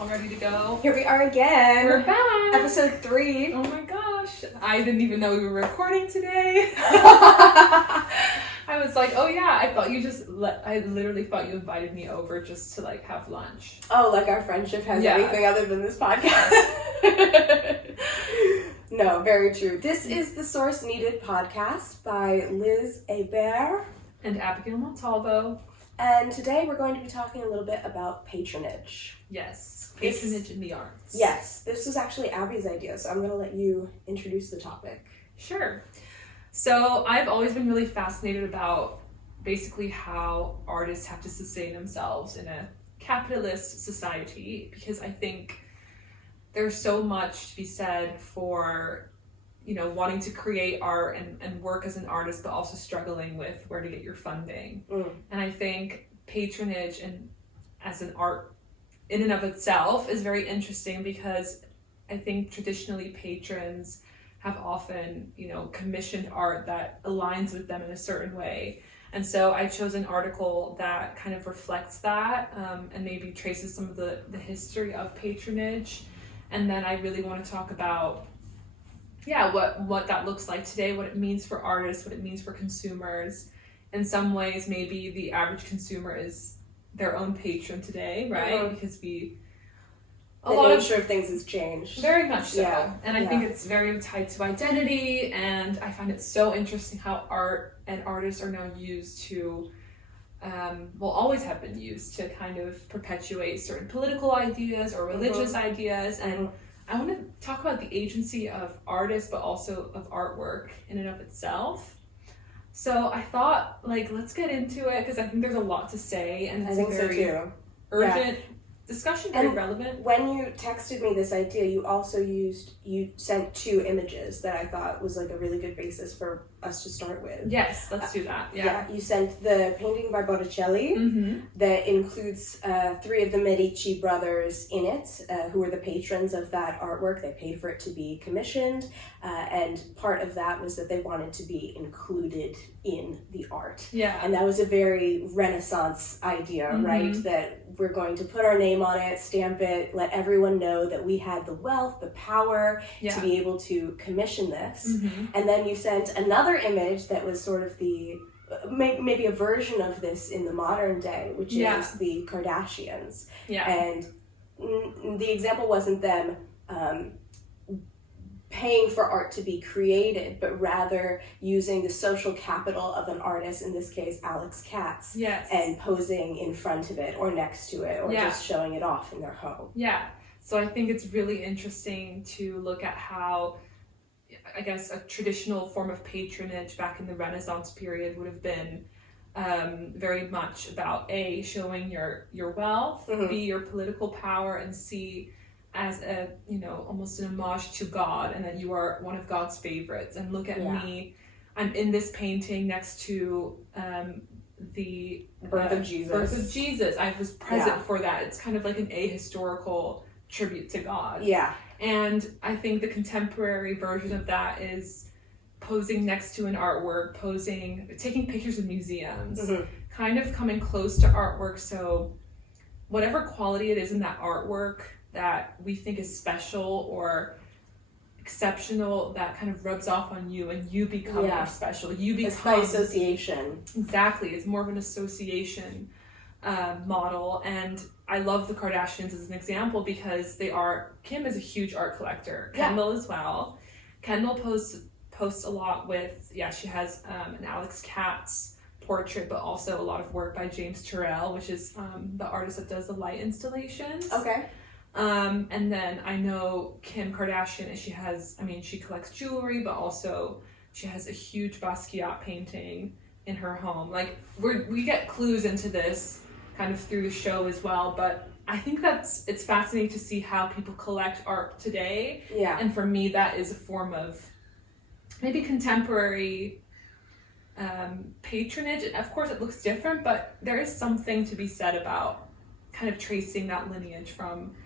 all ready to go. Here we are again. We're back. Episode 3. Oh my gosh. I didn't even know we were recording today. I was like, oh yeah, I literally thought you invited me over just to like have lunch. Oh, like our friendship has anything other than this podcast. No, very true. This is the Source Needed podcast by Liz Hebert and Abigail Montalvo. And today we're going to be talking a little bit about patronage. Yes, patronage in the arts. Yes, this was actually Abby's idea, so I'm going to let you introduce the topic. Sure. So I've always been really fascinated about basically how artists have to sustain themselves in a capitalist society, because I think there's so much to be said for, you know, wanting to create art and work as an artist, but also struggling with where to get your funding. And I think patronage and as an art in and of itself is very interesting, because I think traditionally patrons have often, you know, commissioned art that aligns with them in a certain way. And so I chose an article that kind of reflects that and maybe traces some of the history of patronage. And then I really want to talk about, what that looks like today, what it means for artists, what it means for consumers. In some ways, maybe the average consumer is their own patron today, right? Because the nature of things has changed. Very much so. Yeah. And I think it's very tied to identity, and I find it so interesting how art and artists are now used to, always have been used to kind of perpetuate certain political ideas or religious ideas. And I want to talk about the agency of artists, but also of artwork in and of itself. So I thought, let's get into it, because I think there's a lot to say, and it's a very urgent discussion, very relevant. When you texted me this idea, you sent 2 images that I thought was like a really good basis for us to start with. Yes, let's do that. Yeah, you sent the painting by Botticelli that includes 3 of the Medici brothers in it, who were the patrons of that artwork. They paid for it to be commissioned, and part of that was that they wanted to be included in the art. Yeah, and that was a very Renaissance idea, right? That we're going to put our name on it, stamp it, let everyone know that we had the wealth, the power to be able to commission this. And then you sent another image that was sort of the maybe a version of this in the modern day, which is the Kardashians. And the example wasn't them paying for art to be created, but rather using the social capital of an artist, in this case Alex Katz, and posing in front of it or next to it, or just showing it off in their home. So I think it's really interesting to look at how, I guess, a traditional form of patronage back in the Renaissance period would have been very much about A, showing your wealth, B, your political power, and C, as a, almost an homage to God, and that you are one of God's favorites. And look at me, I'm in this painting next to the birth of Jesus. I was present for that. It's kind of like an ahistorical tribute to God. And I think the contemporary version of that is posing next to an artwork, taking pictures of museums, kind of coming close to artwork. So whatever quality it is in that artwork that we think is special or exceptional, that kind of rubs off on you, and you become more special. You become, it's by association. Exactly. It's more of an association model. And I love the Kardashians as an example, because Kim is a huge art collector. Kendall as well. Kendall posts a lot with, she has an Alex Katz portrait, but also a lot of work by James Turrell, which is the artist that does the light installations. And then I know Kim Kardashian, she collects jewelry, but also she has a huge Basquiat painting in her home. We get clues into this kind of through the show as well, but I think it's fascinating to see how people collect art today. And for me, that is a form of maybe contemporary patronage. And of course it looks different, but there is something to be said about kind of tracing that lineage from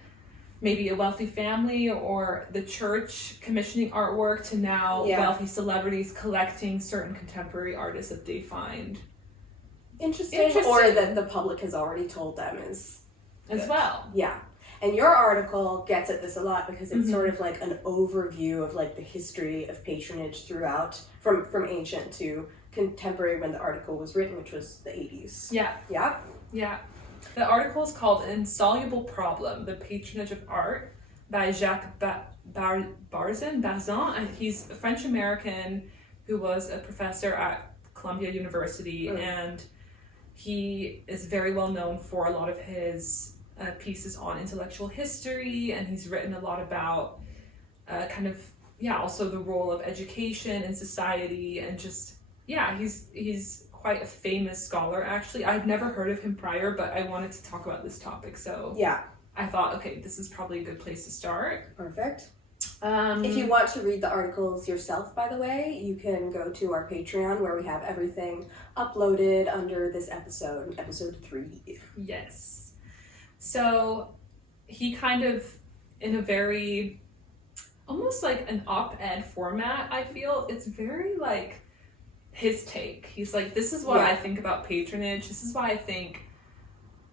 maybe a wealthy family or the church commissioning artwork to now wealthy celebrities collecting certain contemporary artists that they find interesting, or that the public has already told them is as well. And your article gets at this a lot because it's sort of like an overview of like the history of patronage throughout, from ancient to contemporary when the article was written, which was the 80s. Yeah. Yeah? Yeah. The article is called An Insoluble Problem, The Patronage of Art by Jacques Barzin. He's a French-American who was a professor at Columbia University, and he is very well known for a lot of his pieces on intellectual history, and he's written a lot about also the role of education in society, and just, he's quite a famous scholar, actually. I'd never heard of him prior, but I wanted to talk about this topic, so I thought, okay, this is probably a good place to start. Perfect. If you want to read the articles yourself, by the way, you can go to our Patreon where we have everything uploaded under this episode 3. Yes. So he kind of, in a very, almost like an op-ed format, I feel, it's very like his take. He's like, this is what I think about patronage. This is why I think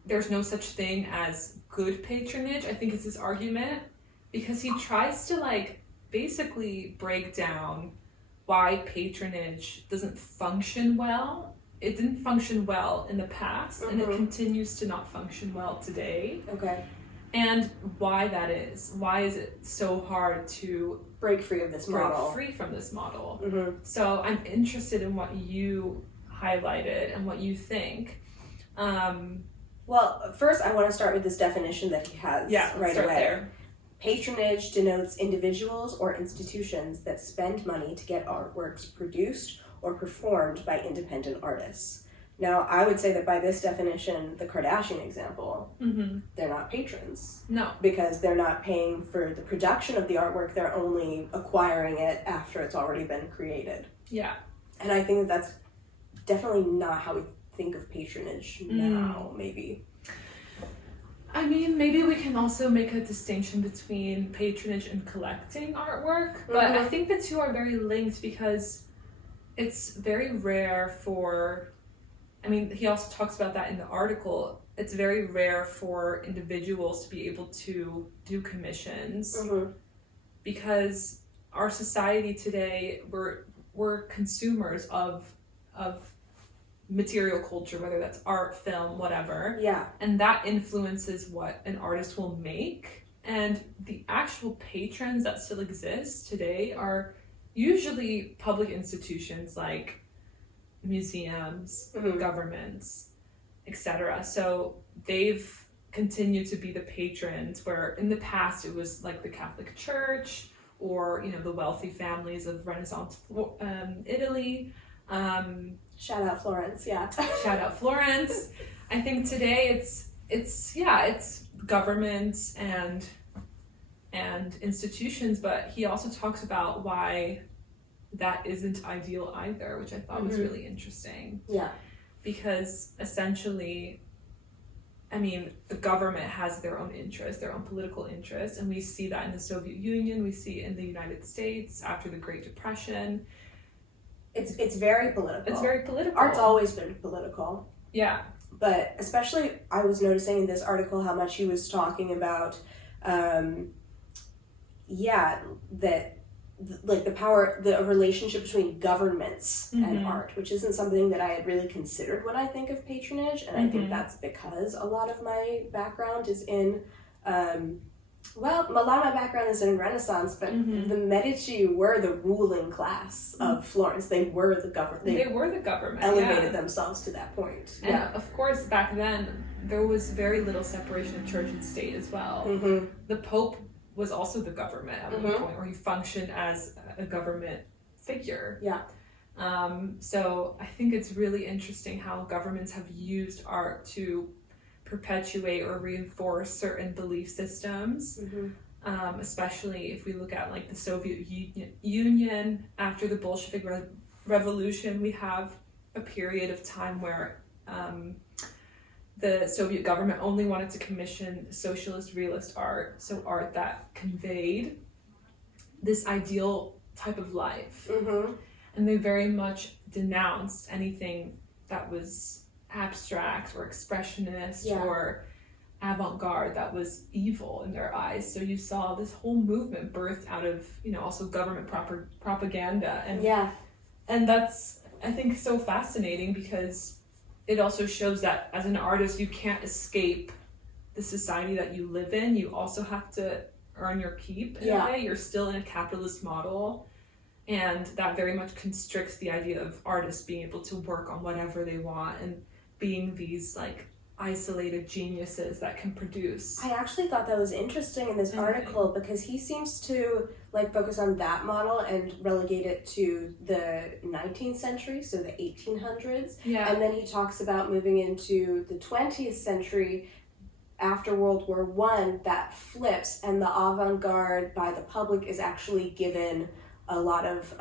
there's no such thing as good patronage, I think is his argument. Because he tries to like basically break down why patronage doesn't function well. It didn't function well in the past, and it continues to not function well today. Okay. And why that is. Why is it so hard to break free of this model? Break free from this model. So I'm interested in what you highlighted and what you think. Well, first I want to start with this definition that he has right away. There. Patronage denotes individuals or institutions that spend money to get artworks produced or performed by independent artists. Now, I would say that by this definition, the Kardashian example, they're not patrons. No. Because they're not paying for the production of the artwork, they're only acquiring it after it's already been created. Yeah. And I think that that's definitely not how we think of patronage now, maybe. I mean, maybe we can also make a distinction between patronage and collecting artwork, but I think the two are very linked because it's very rare for, I mean, he also talks about that in the article, it's very rare for individuals to be able to do commissions because our society today, we're consumers of material culture, whether that's art, film, whatever. Yeah. And that influences what an artist will make. And the actual patrons that still exist today are usually public institutions like museums, governments, etc. So they've continued to be the patrons, where in the past it was like the Catholic Church or, you know, the wealthy families of Renaissance Italy. Shout out Florence, Shout out Florence. I think today it's governments and institutions, but he also talks about why that isn't ideal either, which I thought was really interesting. Yeah. Because essentially, I mean, the government has their own interests, their own political interests, and we see that in the Soviet Union, we see it in the United States after the Great Depression. It's very political. It's very political. Art's always been political. Yeah. But especially, I was noticing in this article how much he was talking about, that like the power, the relationship between governments and art, which isn't something that I had really considered when I think of patronage. And I think that's because a lot of my background is in, a lot of my background is in Renaissance, but the Medici were the ruling class of Florence. They were the government. They were the government. Elevated themselves to that point. And of course, back then, there was very little separation of church and state as well. The Pope was also the government at one point, or he functioned as a government figure. Yeah. So I think it's really interesting how governments have used art to perpetuate or reinforce certain belief systems, especially if we look at like the Soviet Union. After the Bolshevik Revolution, we have a period of time where the Soviet government only wanted to commission socialist realist art, so art that conveyed this ideal type of life. And they very much denounced anything that was abstract or expressionist or avant-garde that was evil in their eyes. So you saw this whole movement birthed out of, also government propaganda. And that's, I think, so fascinating, because it also shows that as an artist, you can't escape the society that you live in. You also have to earn your keep in a way. You're still in a capitalist model, and that very much constricts the idea of artists being able to work on whatever they want and being these like isolated geniuses that can produce. I actually thought that was interesting in this article, because he seems to like focus on that model and relegate it to the 19th century, so the 1800s. And then he talks about moving into the 20th century after World War I, that flips, and the avant-garde by the public is actually given a lot of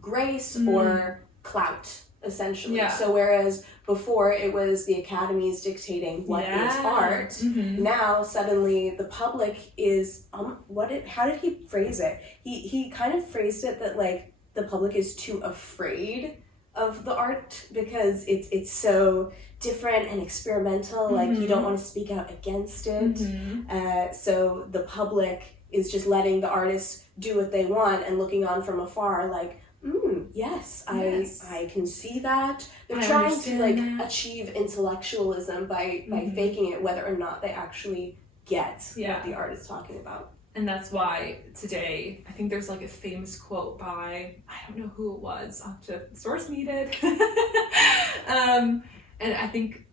grace or clout, essentially. So whereas before it was the academies dictating what is art, now suddenly the public is how did he phrase it? He kind of phrased it that like the public is too afraid of the art because it's so different and experimental. Like you don't want to speak out against it. So the public is just letting the artists do what they want and looking on from afar like, yes, I can see that. They're trying to like achieve intellectualism by faking it, whether or not they actually get what the art is talking about. And that's why today, I think there's like a famous quote by, I don't know who it was, I'll have to, source needed. And I think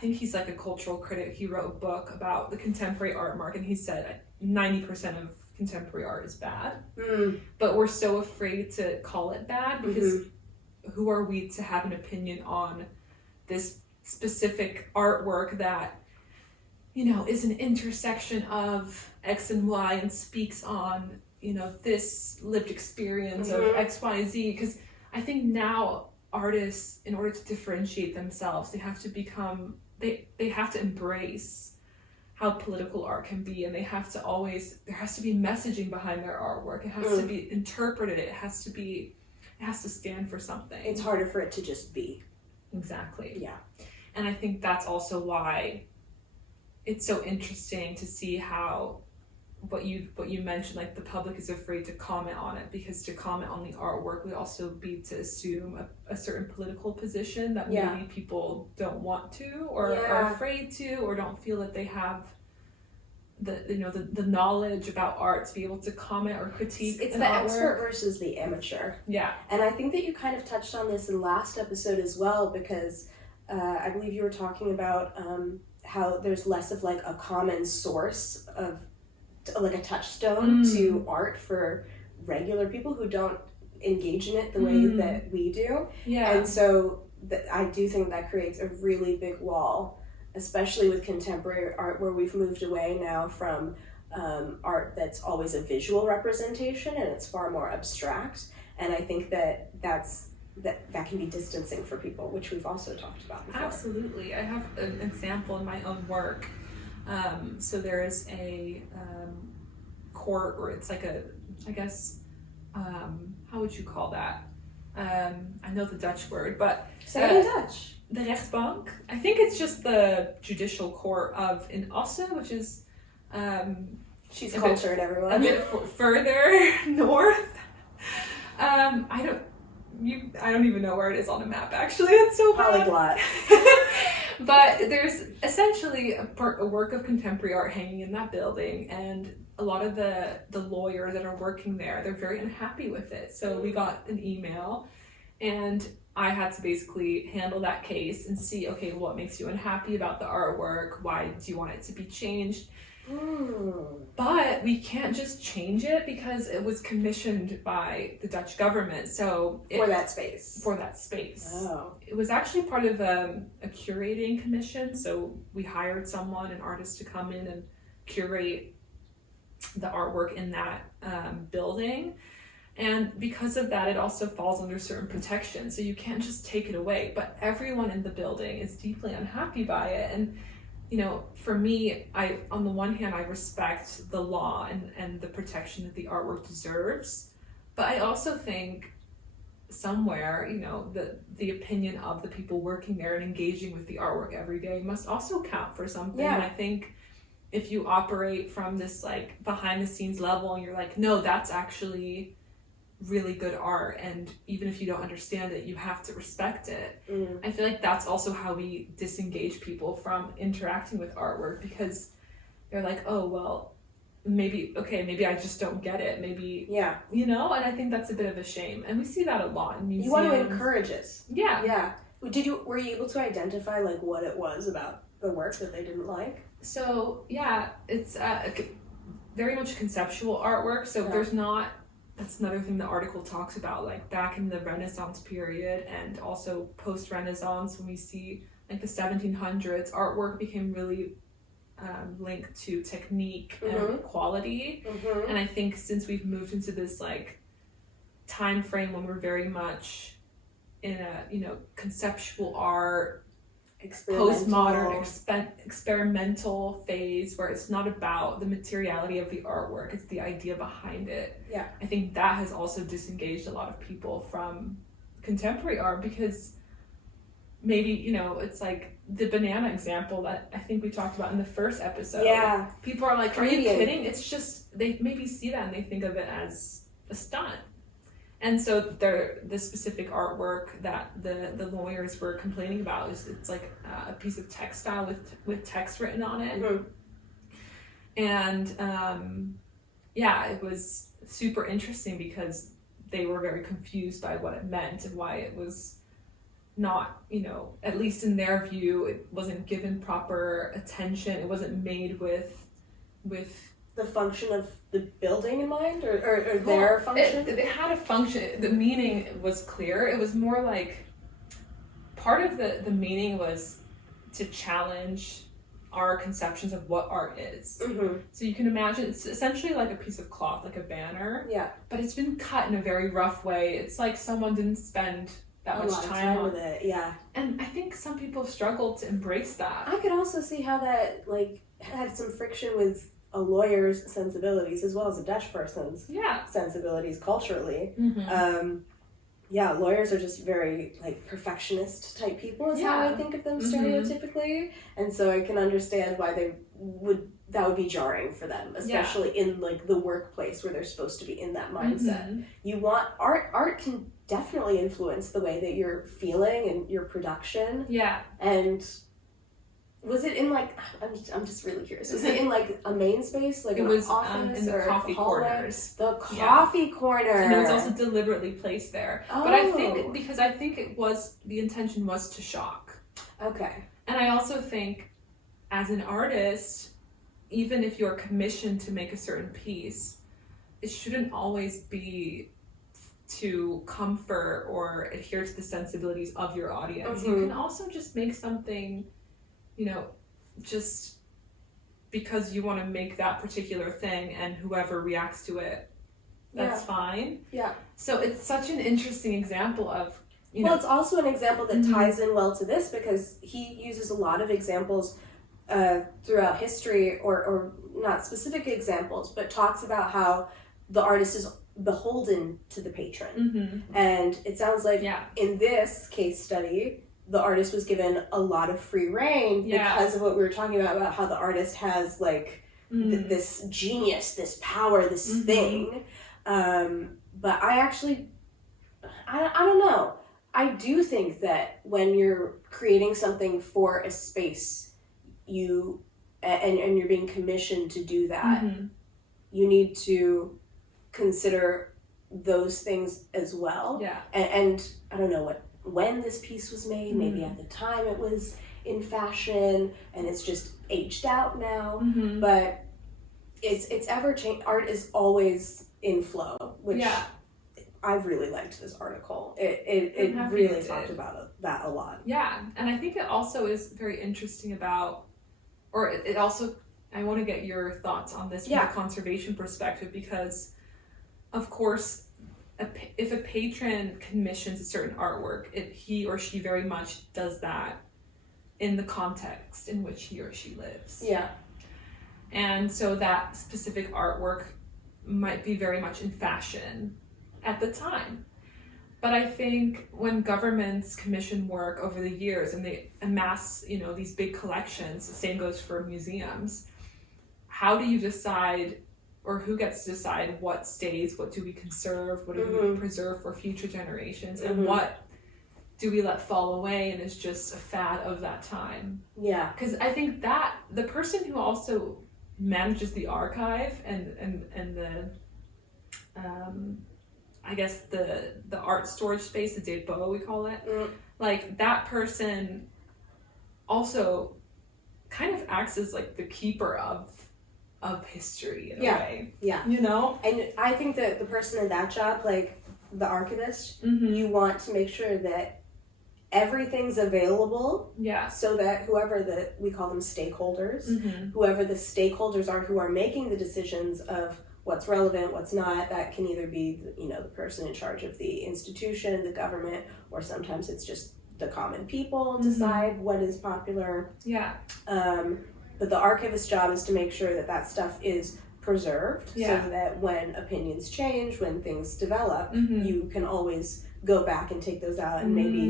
he's like a cultural critic. He wrote a book about the contemporary art market, and he said 90% of contemporary art is bad. But we're so afraid to call it bad because who are we to have an opinion on this specific artwork that, is an intersection of X and Y and speaks on, this lived experience of X, Y, Z. Because I think now artists, in order to differentiate themselves, they have to become, they have to embrace how political art can be, and they have to always, there has to be messaging behind their artwork. It has to be interpreted. It has to stand for something. It's harder for it to just be. Exactly. Yeah. And I think that's also why it's so interesting to see how what you mentioned, like the public is afraid to comment on it, because to comment on the artwork would also be to assume a certain political position that maybe people don't want to, or are afraid to, or don't feel that they have the knowledge about art to be able to comment or critique. It's the expert versus the amateur. And I think that you kind of touched on this in last episode as well, because I believe you were talking about how there's less of like a common source of like a touchstone to art for regular people who don't engage in it the way that we do. And so I do think that creates a really big wall, especially with contemporary art, where we've moved away now from art that's always a visual representation, and it's far more abstract. And I think that can be distancing for people, which we've also talked about before. Absolutely. I have an example in my own work. So there is a court, or it's like how would you call that? I know the Dutch word, but say it in Dutch. The rechtbank. I think it's just the judicial court in Assen, which is she's cultured, everyone. A bit further north. I don't even know where it is on a map, actually. It's so bad. Polyglot. But there's essentially a work of contemporary art hanging in that building, and a lot of the lawyers that are working there, they're very unhappy with it. So we got an email, and I had to basically handle that case and see, okay, what makes you unhappy about the artwork? Why do you want it to be changed? But we can't just change it because it was commissioned by the Dutch government. So for that space. Oh. It was actually part of a curating commission. So we hired an artist, to come in and curate the artwork in that building. And because of that, it also falls under certain protection. So you can't just take it away. But everyone in the building is deeply unhappy by it. And for me, on the one hand, I respect the law and the protection that the artwork deserves, but I also think somewhere, the opinion of the people working there and engaging with the artwork every day must also count for something. Yeah. And I think if you operate from this like behind the scenes level and you're like, no, that's actually really good art, and even if you don't understand it, you have to respect it. I feel like that's also how we disengage people from interacting with artwork, because they're like, oh, well, maybe I just don't get it. Maybe, and I think that's a bit of a shame. And we see that a lot in museums. You want to encourage it. Yeah. Yeah. Were you able to identify like what it was about the work that they didn't like? So, yeah, it's very much conceptual artwork. So that's another thing the article talks about, like back in the Renaissance period and also post-Renaissance, when we see like the 1700s, artwork became really linked to technique and quality. And I think since we've moved into this like time frame when we're very much in a conceptual art, postmodern experimental phase, where it's not about the materiality of the artwork, it's the idea behind it. I think that has also disengaged a lot of people from contemporary art, because maybe it's like the banana example that I think we talked about in the first episode. People are like, are you kidding? It's just, they maybe see that and they think of it as a stunt. And so the specific artwork that the lawyers were complaining about it's like a piece of textile with text written on it. And it was super interesting because they were very confused by what it meant and why it was not, at least in their view, it wasn't given proper attention. It wasn't made with the function of the building in mind, or their function? It had a function. The meaning was clear. It was more like part of the meaning was to challenge our conceptions of what art is. So you can imagine it's essentially like a piece of cloth, like a banner. But it's been cut in a very rough way. It's like someone didn't spend that much time with it. And I think some people struggle to embrace that. I could also see how that like had some friction with a lawyer's sensibilities as well as a Dutch person's sensibilities culturally. Lawyers are just very like perfectionist type people is how I think of them stereotypically, and so I can understand why that would be jarring for them, especially in like the workplace where they're supposed to be in that mindset. You want art can definitely influence the way that you're feeling and your production. And was it in like, I'm just really curious, was it in like a main space, like it an was office in the or coffee corners? The coffee corner. And it was also deliberately placed there. But I think the intention was to shock. And I also think as an artist, even if you're commissioned to make a certain piece, it shouldn't always be to comfort or adhere to the sensibilities of your audience. You can also just make something, just because you want to make that particular thing, and whoever reacts to it, that's fine. So it's such an interesting example of, Well, it's also an example that ties in well to this, because he uses a lot of examples throughout history, or not specific examples, but talks about how the artist is beholden to the patron. And it sounds like in this case study, the artist was given a lot of free reign because of what we were talking about how the artist has like this genius, this power, this thing. But I actually, I don't know. I do think that when you're creating something for a space, and you're being commissioned to do that, you need to consider those things as well. And I don't know when this piece was made, maybe at the time it was in fashion and it's just aged out now, but it's ever changing. Art is always in flow, which I've really liked this article. It really talked about that a lot. And I think it also is very interesting about, or it also, I want to get your thoughts on this from a conservation perspective, because of course, if a patron commissions a certain artwork, he or she very much does that in the context in which he or she lives. And so that specific artwork might be very much in fashion at the time. But I think when governments commission work over the years and they amass, these big collections, the same goes for museums. How do you decide, or who gets to decide what stays, what do we conserve, what do we preserve for future generations, and what do we let fall away and is just a fad of that time? Yeah. Because I think that the person who also manages the archive and the I guess the art storage space, the depot we call it, like that person also kind of acts as like the keeper of history in a way. Yeah. And I think that the person in that job, like the archivist, you want to make sure that everything's available. Yeah. So that whoever we call them stakeholders, whoever the stakeholders are who are making the decisions of what's relevant, what's not, that can either be, the person in charge of the institution, the government, or sometimes it's just the common people decide what is popular. Yeah. But the archivist's job is to make sure that that stuff is preserved so that when opinions change, when things develop, you can always go back and take those out and maybe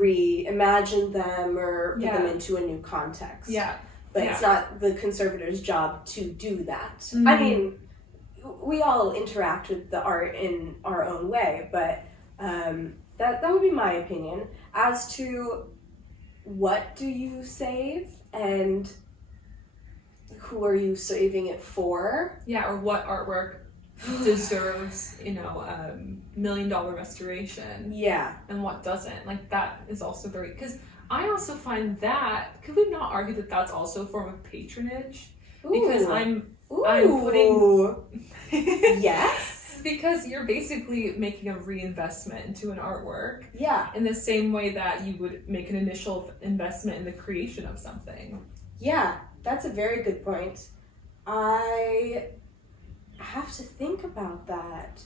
reimagine them or put them into a new context. Yeah. But it's not the conservator's job to do that. I mean, we all interact with the art in our own way, but that would be my opinion. As to what do you save and who are you saving it for? Yeah, or what artwork deserves, $1 million restoration. Yeah. And what doesn't. Like, that is also very... Because I also find that... Could we not argue that that's also a form of patronage? Because I'm putting... Yes. Because you're basically making a reinvestment into an artwork. Yeah. In the same way that you would make an initial investment in the creation of something. Yeah, that's a very good point. I have to think about that.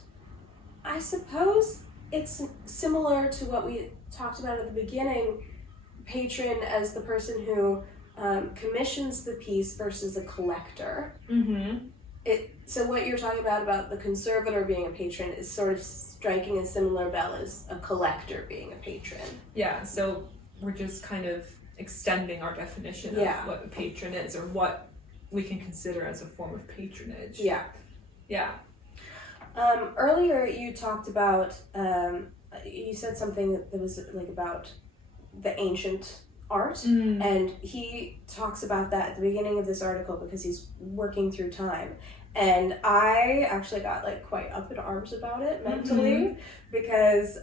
I suppose it's similar to what we talked about at the beginning. Patron as the person who commissions the piece versus a collector. So what you're talking about the conservator being a patron is sort of striking a similar bell as a collector being a patron. Yeah, so we're just kind of extending our definition of what a patron is, or what we can consider as a form of patronage. Yeah. Yeah. Earlier you talked about, you said something that was like about the ancient art, and he talks about that at the beginning of this article because he's working through time. And I actually got like quite up in arms about it mentally because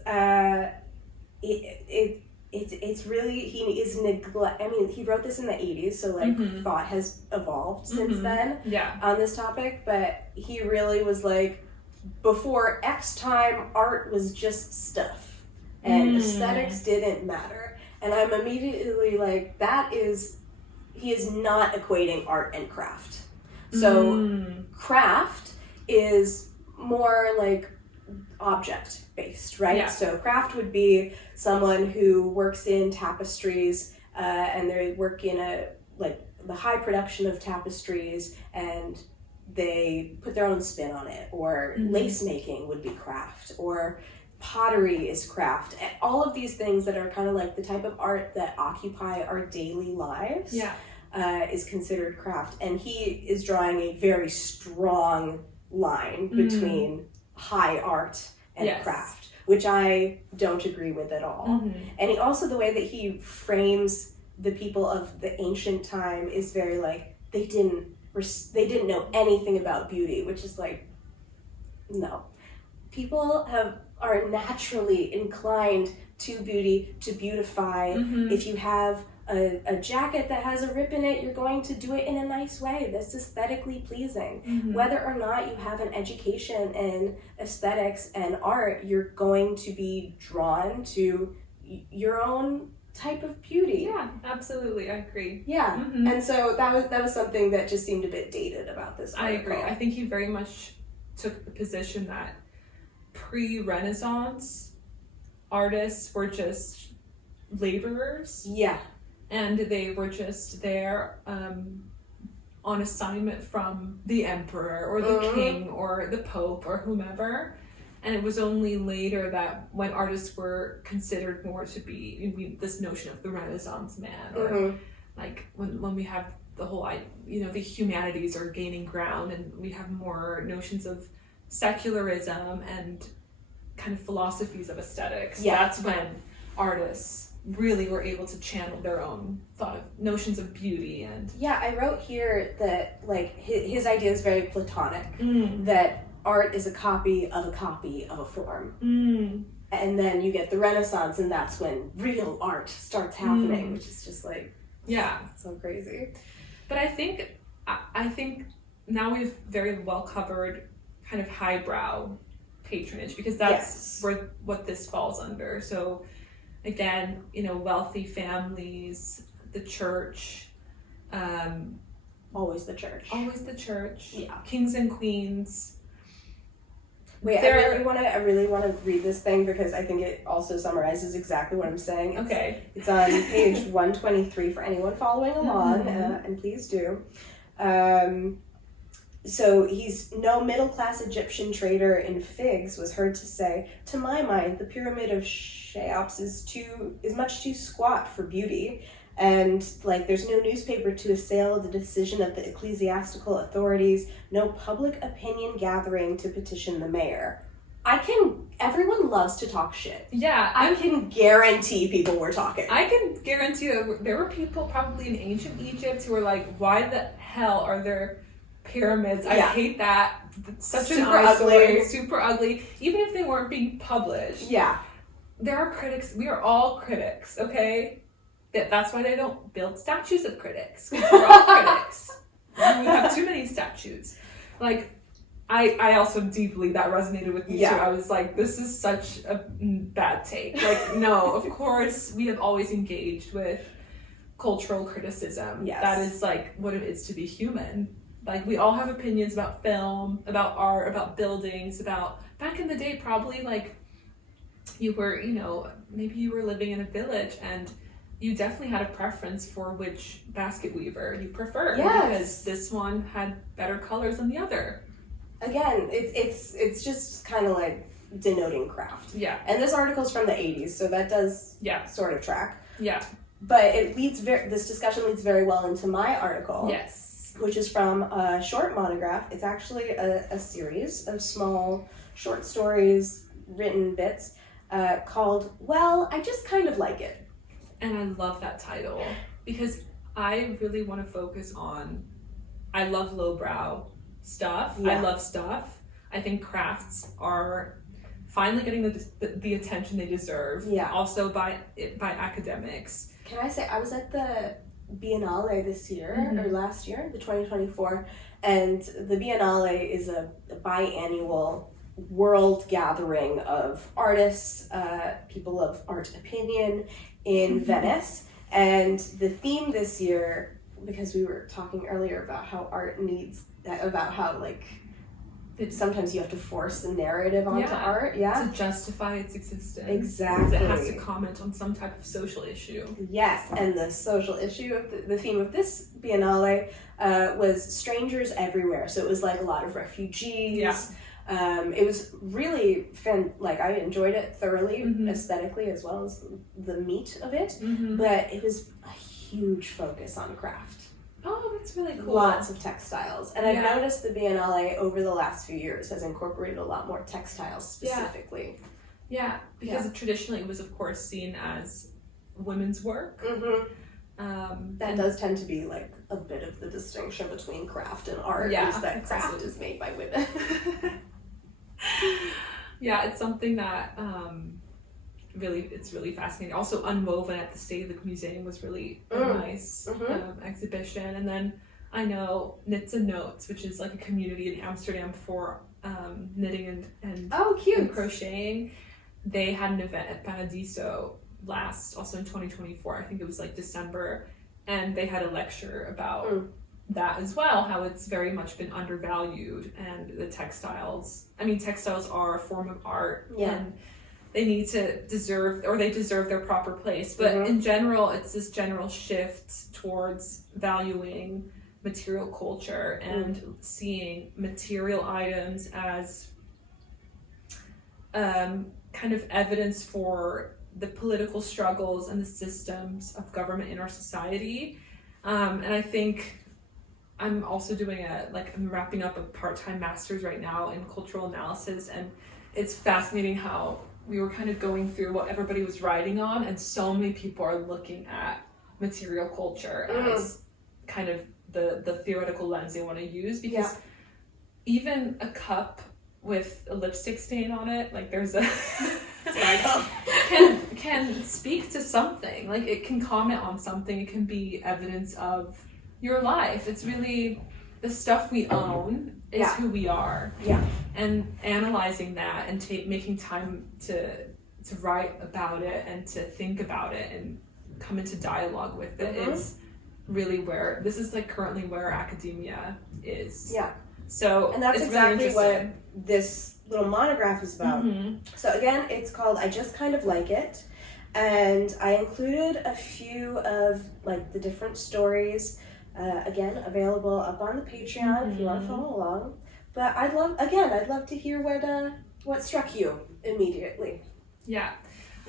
it's really, he is I mean, he wrote this in the 80s, so like thought has evolved since then on this topic, but he really was like, before X time, art was just stuff and aesthetics didn't matter. And I'm immediately like, he is not equating art and craft. So craft is more like object based, right? Yeah. So craft would be someone who works in tapestries and they work in the high production of tapestries and they put their own spin on it, or lace making would be craft, or pottery is craft. And all of these things that are kind of like the type of art that occupy our daily lives is considered craft. And he is drawing a very strong line between high art and craft, which I don't agree with at all. And he also, the way that he frames the people of the ancient time is very like, they didn't know anything about beauty, which is like, no. People are naturally inclined to beauty, to beautify. If you have a jacket that has a rip in it, you're going to do it in a nice way that's aesthetically pleasing. Whether or not you have an education in aesthetics and art, you're going to be drawn to your own type of beauty. Yeah, absolutely, I agree. Yeah, and so that was something that just seemed a bit dated about this article. I agree. I think he very much took the position that pre-Renaissance artists were just laborers. Yeah. And they were just there on assignment from the emperor or the king or the pope or whomever. And it was only later that when artists were considered more to be this notion of the Renaissance man, or like when we have the whole, the humanities are gaining ground and we have more notions of secularism and kind of philosophies of aesthetics. That's when artists really were able to channel their own thought of notions of beauty. And I wrote here that like his idea is very Platonic, that art is a copy of a form. And then you get the Renaissance, and that's when real art starts happening, which is just like, so crazy. But I think now we've very well covered kind of highbrow patronage, because that's what this falls under. So again, wealthy families, the church, always the church, kings and queens. Wait, I really want to read this thing because I think it also summarizes exactly what I'm saying. It's on page 123 for anyone following along, and please do. So he's no middle-class Egyptian trader in figs was heard to say, "To my mind, the pyramid of Cheops is much too squat for beauty, and like there's no newspaper to assail the decision of the ecclesiastical authorities, no public opinion gathering to petition the mayor." Everyone loves to talk shit. I can guarantee people were talking. I can guarantee that there were people probably in ancient Egypt who were like, why the hell are there pyramids? I hate that. It's such super ugly. Super ugly. Even if they weren't being published. There are critics. We are all critics, okay? That's why they don't build statues of critics. We're all critics. We have too many statues. Like, I also deeply, that resonated with me too. I was like, this is such a bad take. Like, no, of course, we have always engaged with cultural criticism. That is like what it is to be human. Like, we all have opinions about film, about art, about buildings, about, back in the day, probably like you were, maybe you were living in a village and you definitely had a preference for which basket weaver you preferred because this one had better colors than the other. Again, it's just kind of like denoting craft. And this article's from the 80s, so that does sort of track. But this discussion leads very well into my article. Which is from a short monograph. It's actually a series of small short stories, written bits, called Well, I Just Kind of Like It. And I love that title because I really want to focus on, I love lowbrow stuff. I love stuff. I think crafts are finally getting the attention they deserve. Also by academics. Can I say, I was at the Biennale this year, or last year, the 2024, and the Biennale is a biannual world gathering of artists, people of art opinion in Venice. And the theme this year, because we were talking earlier about how art needs, about how like sometimes you have to force the narrative onto art, to justify its existence. Exactly. It has to comment on some type of social issue. Yes, and the social issue of the theme of this Biennale was strangers everywhere. So it was like a lot of refugees. It was really I enjoyed it thoroughly, aesthetically as well as the meat of it. But it was a huge focus on craft. Oh, that's really cool. Lots of textiles. And I've noticed the Biennale over the last few years has incorporated a lot more textiles specifically. Because traditionally it was, of course, seen as women's work. That does tend to be like a bit of the distinction between craft and art, is that craft is made by women. It's something that it's really fascinating. Also, Unwoven at the State of the Museum was really a nice exhibition. And then I know Knits and Notes, which is like a community in Amsterdam for knitting and crocheting. They had an event at Paradiso also in 2024. I think it was like December, and they had a lecture about that as well, how it's very much been undervalued, and the textiles are a form of art, and they deserve their proper place. But in general, it's this general shift towards valuing material culture and seeing material items as kind of evidence for the political struggles and the systems of government in our society. And I think I'm also doing I'm wrapping up a part-time master's right now in cultural analysis, and it's fascinating how we were kind of going through what everybody was writing on, and so many people are looking at material culture as kind of the theoretical lens they want to use, because even a cup with a lipstick stain on it, like there's a can speak to something. Like it can comment on something. It can be evidence of your life. It's really the stuff we own is who we are. Yeah. And analyzing that and making time to write about it and to think about it and come into dialogue with it is really where this is like currently where academia is. Yeah. So and that's exactly what this little monograph is about. So again, it's called I Just Kind of Like It, and I included a few of like the different stories, again available up on the Patreon if you want to follow along. But I'd love to hear what struck you immediately. Yeah,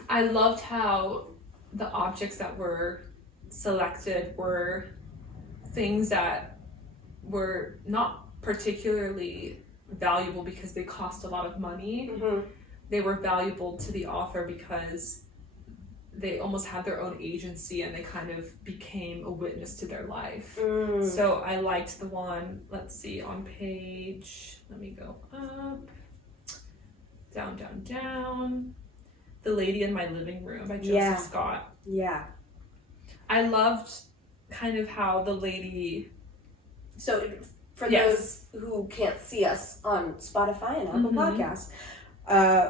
I loved how the objects that were selected were things that were not particularly valuable because they cost a lot of money. They were valuable to the author because they almost had their own agency and they kind of became a witness to their life. So I liked the one, let's see, on page, let me go up, down, The Lady in My Living Room by Joseph Scott. Yeah. I loved kind of how the lady... So for those who can't see us on Spotify and Apple Podcasts,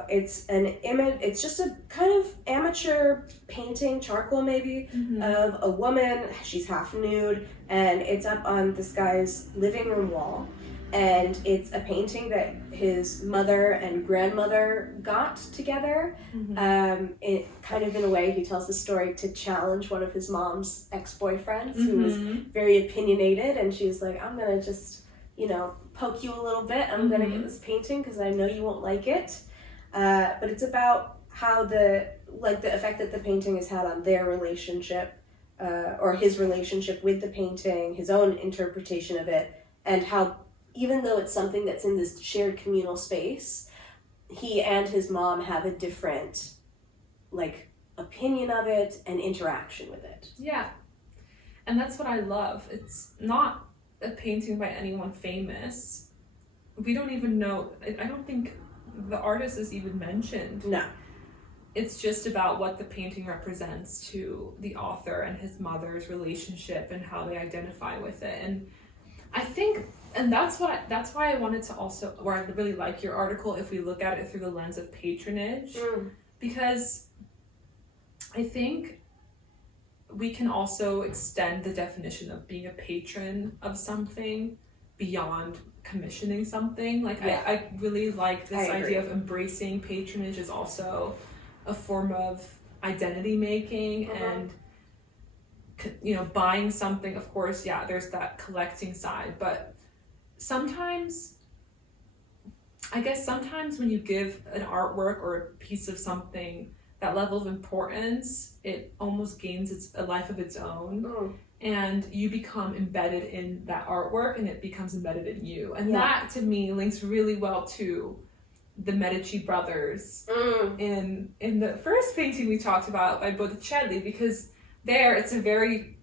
it's an image. It's just a kind of amateur painting, charcoal maybe, of a woman. She's half nude, and it's up on this guy's living room wall. And it's a painting that his mother and grandmother got together. It kind of, in a way, he tells the story to challenge one of his mom's ex-boyfriends who was very opinionated, and she was like, I'm gonna just, poke you a little bit. I'm gonna get this painting because I know you won't like it. But it's about how the effect that the painting has had on their relationship, or his relationship with the painting, his own interpretation of it, and how even though it's something that's in this shared communal space, he and his mom have a different, opinion of it and interaction with it. Yeah. And that's what I love. It's not a painting by anyone famous. We don't even know, I don't think the artist is even mentioned. No. It's just about what the painting represents to the author and his mother's relationship and how they identify with it. And I think, and that's why I wanted to also, or I really like your article if we look at it through the lens of patronage, because I think we can also extend the definition of being a patron of something beyond commissioning something. I really like this idea of embracing patronage as also a form of identity making and buying something. Of course, there's that collecting side, but sometimes when you give an artwork or a piece of something that level of importance, it almost gains a life of its own, and you become embedded in that artwork and it becomes embedded in you. And that to me links really well to the Medici brothers in the first painting we talked about by Botticelli, because there it's a very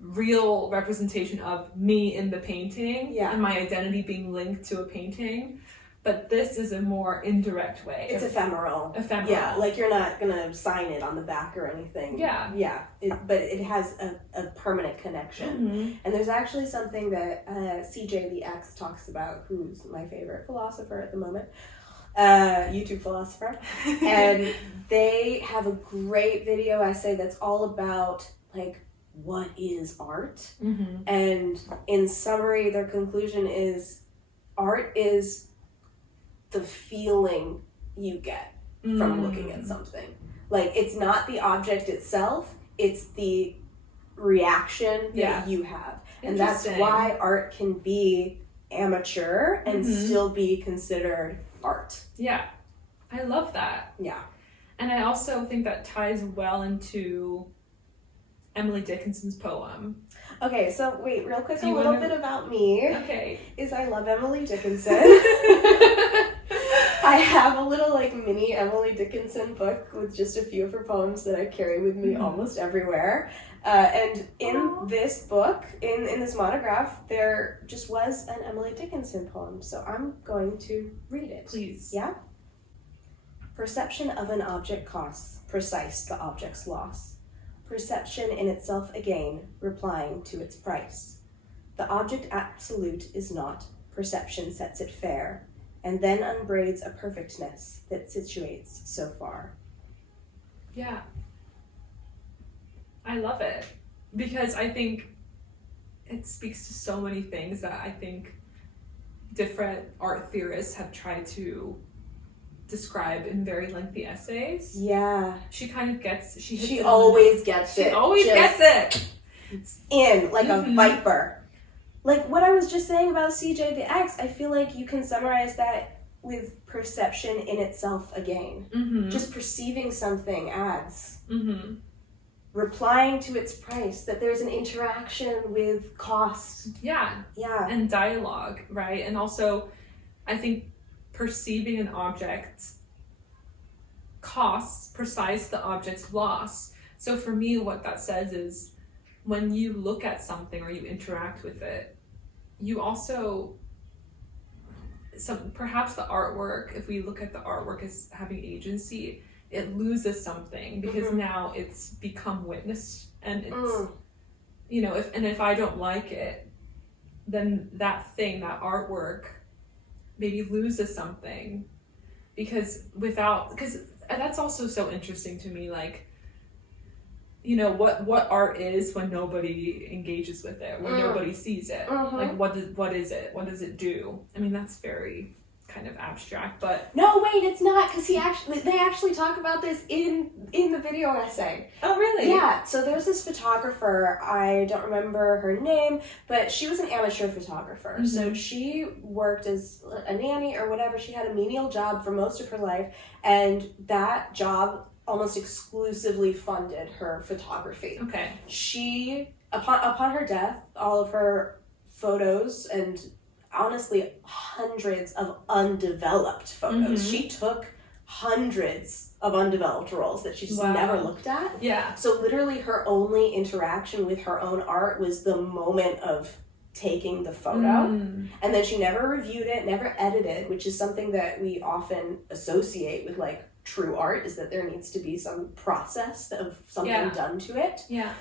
real representation of me in the painting and my identity being linked to a painting. But this is a more indirect way. It's ephemeral. Yeah, you're not gonna sign it on the back or anything. Yeah. But it has a permanent connection. And there's actually something that CJ the X talks about, who's my favorite philosopher at the moment, YouTube philosopher, and they have a great video essay that's all about what is art. And in summary, their conclusion is art is the feeling you get from looking at something. It's not the object itself, it's the reaction that you have. And that's why art can be amateur and still be considered art. Yeah. I love that. Yeah. And I also think that ties well into Emily Dickinson's poem. Okay, so wait, real quick, Do you a little wanna- bit about me. Okay. Is I love Emily Dickinson. I have a little like mini Emily Dickinson book with just a few of her poems that I carry with me almost everywhere. And in this book, in this monograph, there just was an Emily Dickinson poem. So I'm going to read it. Please. Yeah? Perception of an object costs, precise the object's loss. Perception in itself again, replying to its price. The object absolute is not, perception sets it fair, and then unbraids a perfectness that situates so far. Yeah. I love it. Because I think it speaks to so many things that I think different art theorists have tried to describe in very lengthy essays. Yeah. She kind of gets... She always gets it. She always gets it. In, like a viper. Like what I was just saying about CJ the X, I feel like you can summarize that with perception in itself again. Mm-hmm. Just perceiving something adds. Mm-hmm. Replying to its price, that there's an interaction with cost. Yeah. Yeah. And dialogue, right? And also, I think perceiving an object costs precise the object's loss. So for me, what that says is when you look at something or you interact with it, you also, perhaps the artwork, if we look at the artwork as having agency, it loses something because now it's become witnessed and it's, you know, if I don't like it, then that thing, that artwork maybe loses something because that's also so interesting to me, like, you know, what art is when nobody engages with it, when nobody sees it. Like, what is it? What does it do? I mean, that's very kind of abstract, but... No, wait, it's not, because they actually talk about this in the video essay. Oh, really? Yeah, so there's this photographer, I don't remember her name, but she was an amateur photographer. So she worked as a nanny or whatever. She had a menial job for most of her life, and that job almost exclusively funded her photography. Okay. She, upon her death, all of her photos and honestly hundreds of undeveloped photos. She took hundreds of undeveloped rolls that she just never looked at. Yeah. So literally her only interaction with her own art was the moment of taking the photo. And then she never reviewed it, never edited, which is something that we often associate with like true art, is that there needs to be some process of something done to it. Yeah.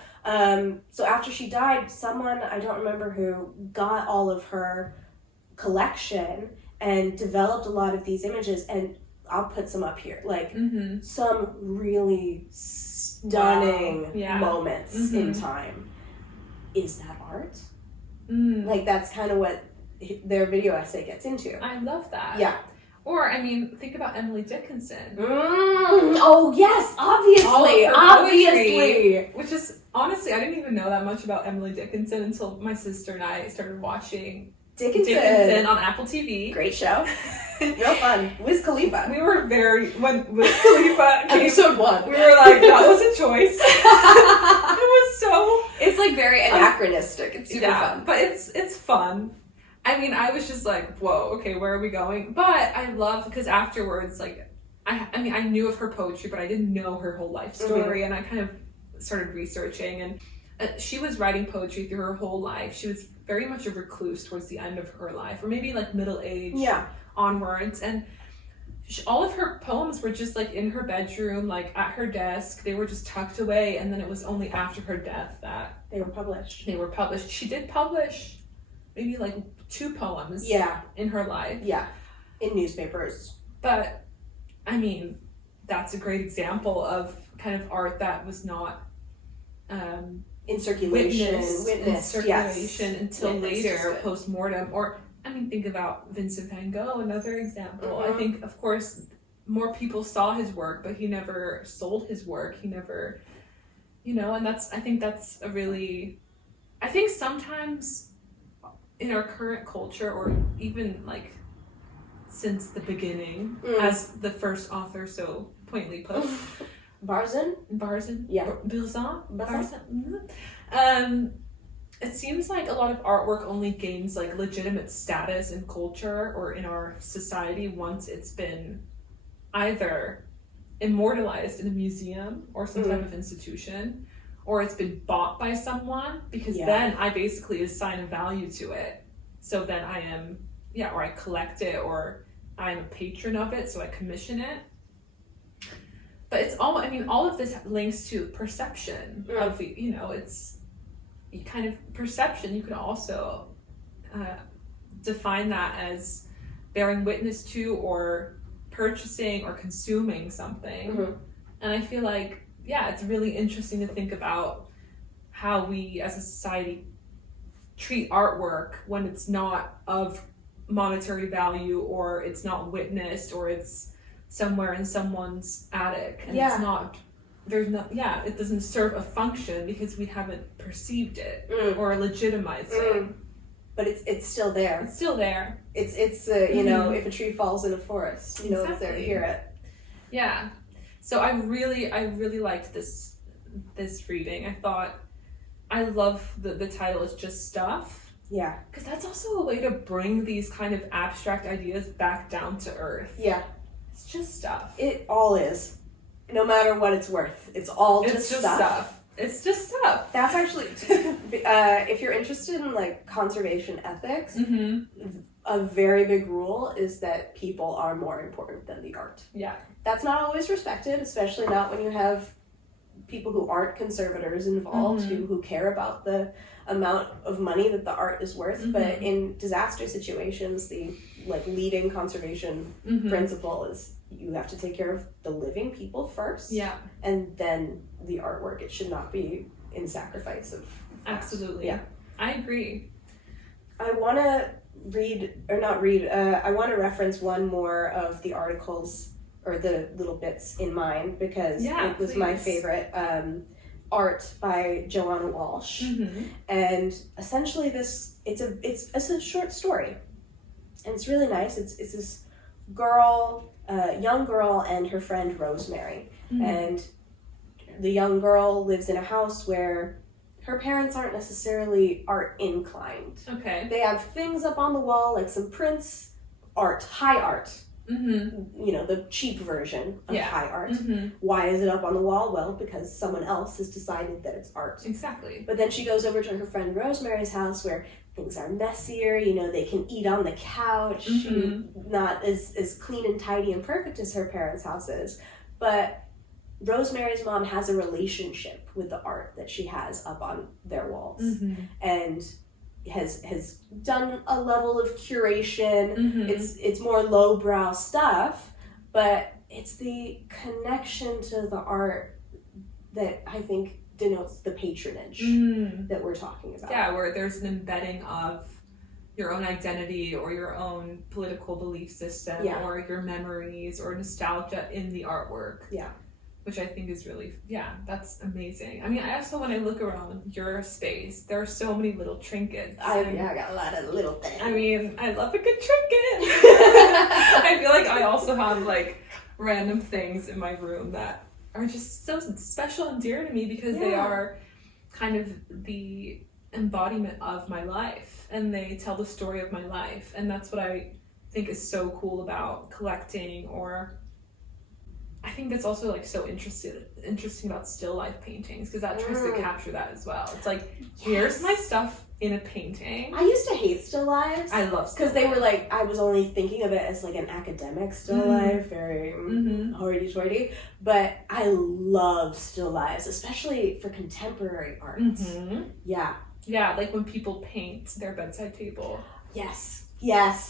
So after she died, someone, I don't remember who, got all of her collection and developed a lot of these images, and I'll put some up here, like some really stunning moments in time. Is that art? Like, that's kind of what their video essay gets into. I love that. Yeah. Or, I mean, think about Emily Dickinson. Oh, yes, obviously. Obviously. Which is, honestly, I didn't even know that much about Emily Dickinson until my sister and I started watching Dickinson on Apple TV. Great show. Real fun. Wiz Khalifa. We were when Wiz Khalifa came, Episode 1. We were like, that was a choice. It was so... It's like very anachronistic. It's super fun. But it's fun. I mean, I was just like, whoa, okay, where are we going? But I love, because afterwards, like, I mean, I knew of her poetry, but I didn't know her whole life story, and I kind of started researching, and she was writing poetry through her whole life. She was very much a recluse towards the end of her life, or maybe like middle age onwards, and all of her poems were just like in her bedroom, like at her desk. They were just tucked away, and then it was only after her death that they were published. She did publish maybe like 2 poems in her life. Yeah, in newspapers. But, I mean, that's a great example of kind of art that was not in circulation, witnessed until later, post-mortem. Or, I mean, think about Vincent van Gogh, another example. I think, of course, more people saw his work, but he never sold his work. He never, you know, and I think that's a really, I think sometimes in our current culture, or even like since the beginning, as the first author so pointedly put. Barzin? Yeah. Barzin? It seems like a lot of artwork only gains like legitimate status in culture or in our society once it's been either immortalized in a museum or some type of institution, or it's been bought by someone, because then I basically assign a value to it. So then I am, or I collect it, or I'm a patron of it, so I commission it. But it's all, I mean, all of this links to perception of, it's kind of perception. You could also define that as bearing witness to or purchasing or consuming something. And I feel like, it's really interesting to think about how we as a society treat artwork when it's not of monetary value, or it's not witnessed, or it's somewhere in someone's attic, and it's not, it doesn't serve a function because we haven't perceived it or legitimized it. But it's still there. It's still there. It's if a tree falls in a forest, it's there to hear it. Yeah. So I really liked this reading. I love the title is Just Stuff. Yeah. Because that's also a way to bring these kind of abstract ideas back down to earth. Yeah. It's just stuff. It all is. No matter what it's worth. It's all just stuff. It's just stuff. That's actually, if you're interested in like conservation ethics, a very big rule is that people are more important than the art. Yeah. That's not always respected, especially not when you have people who aren't conservators involved, who care about the amount of money that the art is worth. But in disaster situations, the leading conservation principle is you have to take care of the living people first. Yeah. And then the artwork. It should not be in sacrifice of that. Absolutely. Yeah. I agree. I want to I want to reference one more of the articles or the little bits in mine, because it was my favorite art by Joanna Walsh. And essentially it's a short story. And it's really nice. It's this young girl and her friend Rosemary. And the young girl lives in a house where her parents aren't necessarily art inclined. Okay. They have things up on the wall, like some prints, art, high art. The cheap version of high art. Why is it up on the wall? Well, because someone else has decided that it's art. Exactly. But then she goes over to her friend Rosemary's house where things are messier, they can eat on the couch, not as clean and tidy and perfect as her parents' house is. But Rosemary's mom has a relationship with the art that she has up on their walls. And has done a level of curation. It's more lowbrow stuff, but it's the connection to the art that I think denotes the patronage that we're talking about. Yeah, where there's an embedding of your own identity or your own political belief system or your memories or nostalgia in the artwork. Yeah. Which I think is really, that's amazing. I mean, I also, when I look around your space, there are so many little trinkets. I got a lot of little things. I mean, I love a good trinket. I feel like I also have random things in my room that are just so special and dear to me, because they are kind of the embodiment of my life, and they tell the story of my life. And that's what I think is so cool about collecting, or I think that's also so interesting about still life paintings, because that tries to capture that as well. It's here's my stuff in a painting. I used to hate still lives. I love still because they were I was only thinking of it as an academic still life, very hoity-toity. But I love still lives, especially for contemporary art. Yeah, when people paint their bedside table. Yes.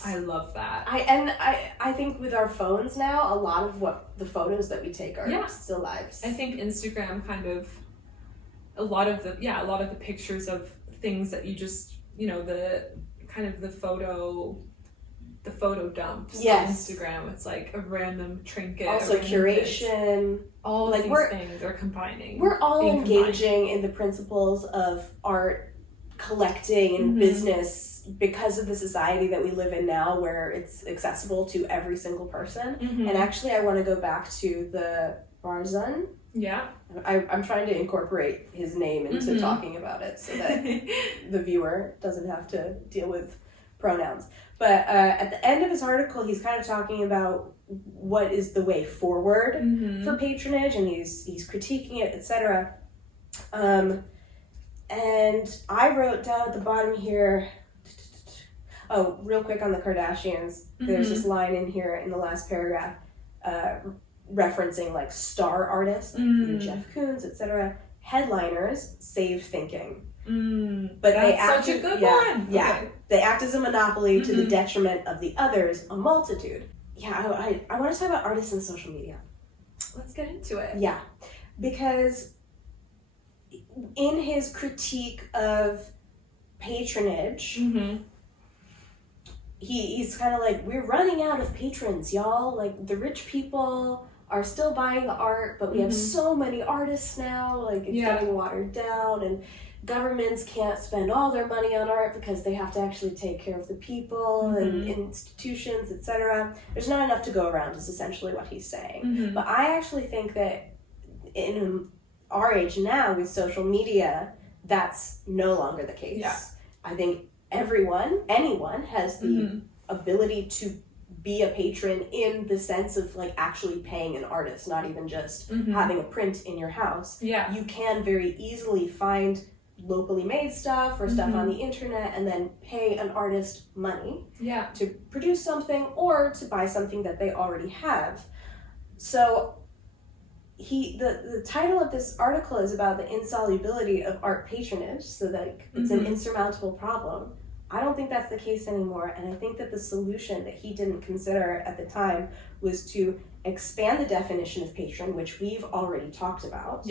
I love that. I think with our phones now, a lot of the photos that we take are still lives. I think Instagram a lot of the pictures of things that you just, the kind of the photo dumps on Instagram. It's a random trinket. Also curation. All of these things are combining. We're all engaging in the principles of art collecting and business because of the society that we live in now, where it's accessible to every single person. And actually, I want to go back to the Barzun. Yeah. I'm trying to incorporate his name into talking about it so that the viewer doesn't have to deal with pronouns. But at the end of his article, he's kind of talking about what is the way forward for patronage, and he's critiquing it, etc. And I wrote down at the bottom here, oh, real quick on the Kardashians, there's this line in here in the last paragraph referencing like star artists, like Jeff Koons, etc. Headliners save thinking. But that's they act such a good one. Yeah, Okay. they act as a monopoly to the detriment of the others, a multitude. Yeah, I want to talk about artists and social media. Let's get into it. Yeah, because in his critique of patronage, he's kind of like, we're running out of patrons, y'all. Like, the rich people are still buying the art, but we have so many artists now. Like, it's getting watered down, and governments can't spend all their money on art because they have to actually take care of the people and institutions, etc. There's not enough to go around, is essentially what he's saying. But I actually think that in our age now, with social media, that's no longer the case. Yeah. I think anyone has the ability to be a patron in the sense of like actually paying an artist, not even just having a print in your house. Yeah. You can very easily find locally made stuff or stuff on the internet and then pay an artist money to produce something or to buy something that they already have. So the title of this article is about the insolubility of art patronage, so that it's an insurmountable problem. I don't think that's the case anymore, and I think that the solution that he didn't consider at the time was to expand the definition of patron, which we've already talked about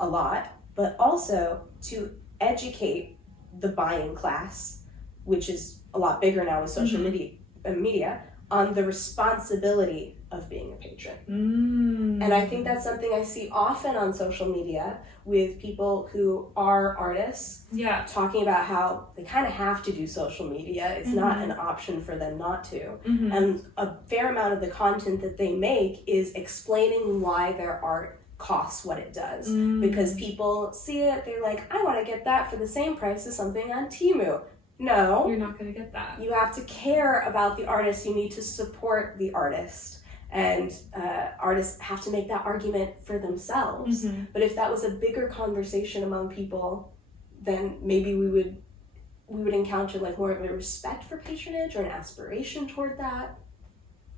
a lot, but also to educate the buying class, which is a lot bigger now with social media, on the responsibility of being a patron. And I think that's something I see often on social media with people who are artists talking about how they kind of have to do social media. It's not an option for them not to. And a fair amount of the content that they make is explaining why their art costs what it does. Because people see it, they're like, I want to get that for the same price as something on Temu. No. You're not going to get that. You have to care about the artist. You need to support the artist. And artists have to make that argument for themselves. But if that was a bigger conversation among people, then maybe we would encounter like more of a respect for patronage or an aspiration toward that.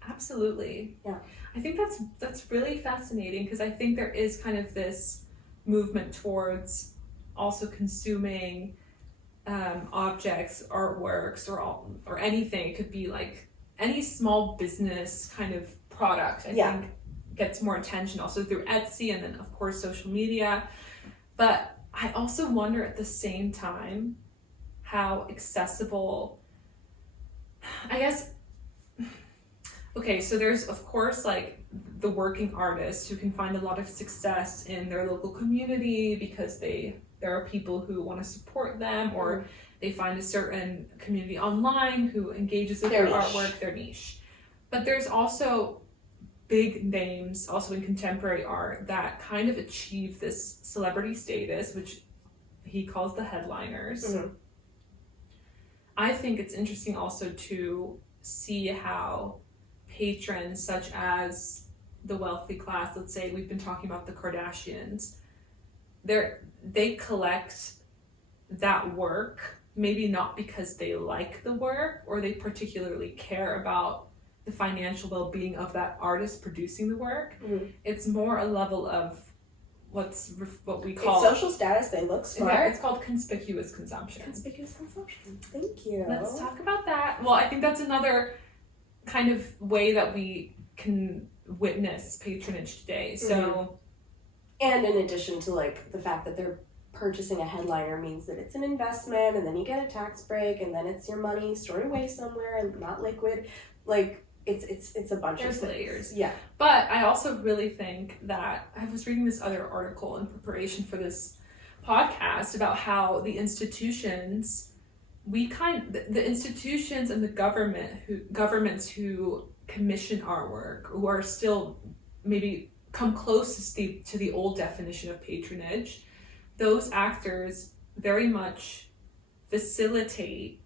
Absolutely. Yeah. I think that's really fascinating, because I think there is kind of this movement towards also consuming objects, artworks, or anything. It could be like any small business kind of product, I think gets more attention also through Etsy and then of course social media. But I also wonder at the same time how accessible, I guess, okay, so there's of course like the working artists who can find a lot of success in their local community because there are people who want to support them, or they find a certain community online who engages with their artwork, their niche. But there's also big names also in contemporary art that kind of achieve this celebrity status, which he calls the headliners. I think it's interesting also to see how patrons such as the wealthy class, let's say we've been talking about the Kardashians, they collect that work, maybe not because they like the work or they particularly care about the financial well-being of that artist producing the work. It's more a level of what we call it's social status. They look smart. Yeah, it's called conspicuous consumption. Conspicuous consumption. Thank you. Let's talk about that. Well, I think that's another kind of way that we can witness patronage today. So, and in addition to like the fact that they're purchasing a headliner means that it's an investment, and then you get a tax break, and then it's your money stored away somewhere and not liquid. Like it's a bunch of layers. Yeah. But I also really think that I was reading this other article in preparation for this podcast about how the institutions, the institutions and the governments who commission artwork, who are still maybe come closest to the old definition of patronage, those actors very much facilitate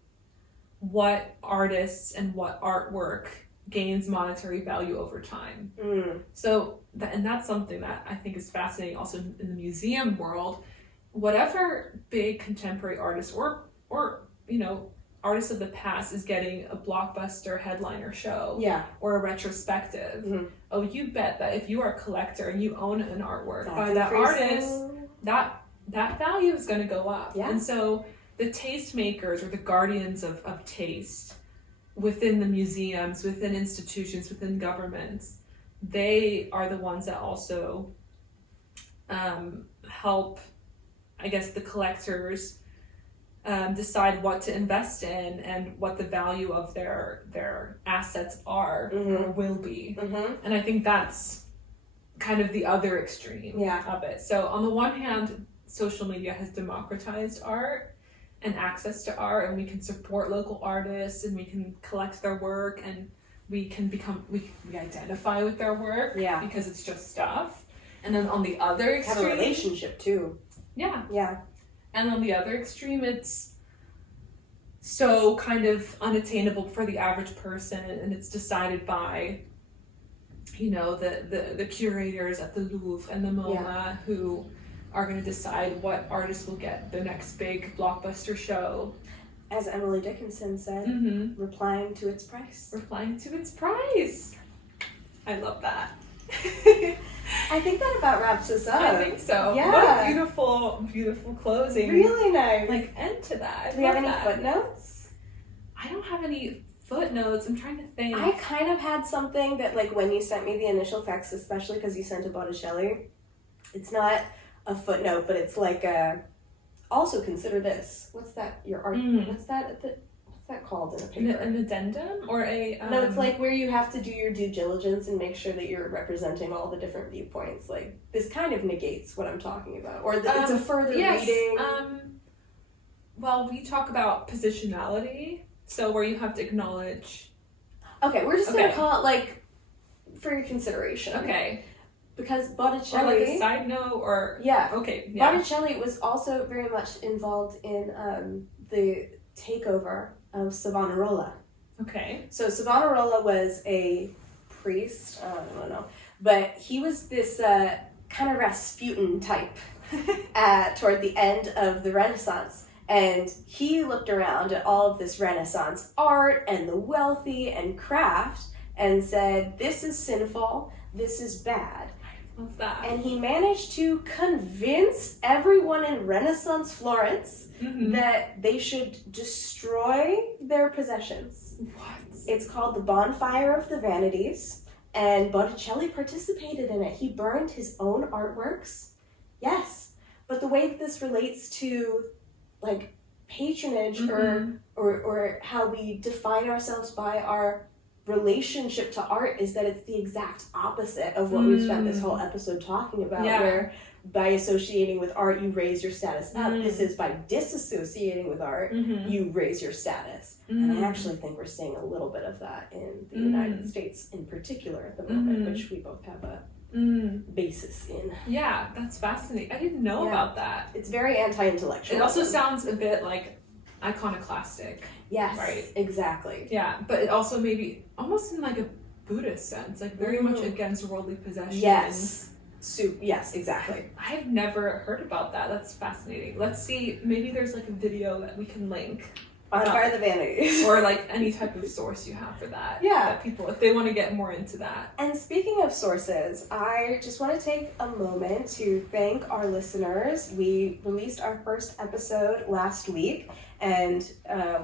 what artists and what artwork gains monetary value over time. So that's something that I think is fascinating also in the museum world. Whatever big contemporary artist or artists of the past is getting a blockbuster headliner show or a retrospective, oh, you bet that if you are a collector and you own an artwork by that artist, that value is going to go up. And so the tastemakers or the guardians of taste within the museums, within institutions, within governments, they are the ones that also help, I guess, the collectors decide what to invest in and what the value of their assets are or will be. And I think that's kind of the other extreme of it. So on the one hand, social media has democratized art and access to art, and we can support local artists and we can collect their work and we can we identify with their work because it's just stuff. And then on the other extreme, have a relationship too. And on the other extreme, it's so kind of unattainable for the average person, and it's decided by, the curators at the Louvre and the MoMA who are going to decide what artists will get the next big blockbuster show. As Emily Dickinson said, replying to its price. Replying to its price. I love that. I think that about wraps us up. I think so. Yeah. What a beautiful, beautiful closing. Really nice. End to that. Do we have any footnotes? I don't have any footnotes. I'm trying to think. I kind of had something that, when you sent me the initial text, especially because you sent a Botticelli, it's not a footnote, but it's also consider this. What's that? Your art. What's that called in a paper? An addendum or a? No, it's where you have to do your due diligence and make sure that you're representing all the different viewpoints. This kind of negates what I'm talking about, or it's a further reading. Well, we talk about positionality, so where you have to acknowledge. Okay, we're just gonna call it for your consideration. Okay. Because Botticelli... Or a side note, or... Yeah. Okay, yeah. Botticelli was also very much involved in the takeover of Savonarola. Okay. So Savonarola was a priest, I don't know, but he was this kind of Rasputin type toward the end of the Renaissance. And he looked around at all of this Renaissance art and the wealthy and craft and said, this is sinful, this is bad. Love that. And he managed to convince everyone in Renaissance Florence that they should destroy their possessions. What? It's called the Bonfire of the Vanities, and Botticelli participated in it. He burned his own artworks. Yes. But the way that this relates to patronage or how we define ourselves by our relationship to art is that it's the exact opposite of what we've spent this whole episode talking about, where by associating with art you raise your status up. This is by disassociating with art you raise your status. And I actually think we're seeing a little bit of that in the United States in particular at the moment, which we both have a basis in. Yeah, that's fascinating. I didn't know about that. It's very anti-intellectual. It also sounds a bit iconoclastic. Yes, right. Exactly. Yeah, but it also maybe almost in a Buddhist sense, very much against worldly possessions. Yes. Yes, exactly. I've never heard about that. That's fascinating. Let's see, maybe there's a video that we can link. Bonfire of the Vanities. Or any type of source you have for that. Yeah. That people, if they want to get more into that. And speaking of sources, I just want to take a moment to thank our listeners. We released our first episode last week, and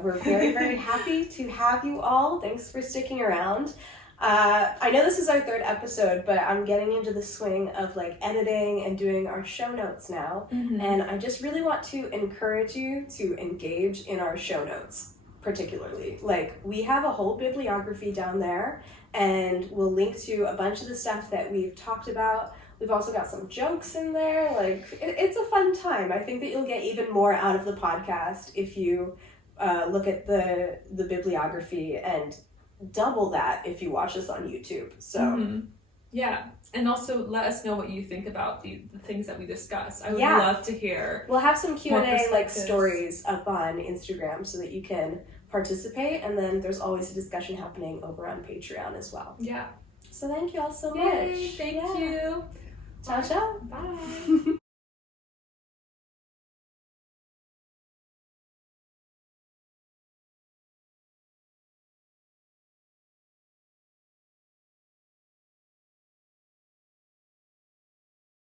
we're very, very happy to have you all. Thanks for sticking around. I know this is our third episode, but I'm getting into the swing of editing and doing our show notes now. And I just really want to encourage you to engage in our show notes, particularly. We have a whole bibliography down there, and we'll link to a bunch of the stuff that we've talked about. We've also got some jokes in there. Like, it's a fun time. I think that you'll get even more out of the podcast if you look at the bibliography, and double that if you watch us on YouTube. So yeah, and also let us know what you think about the things that we discuss. I would love to hear. We'll have some Q&A like stories up on Instagram so that you can participate, and then there's always a discussion happening over on Patreon as well. Yeah. So thank you all so Yay, much. thank you. Ciao, ciao. Bye.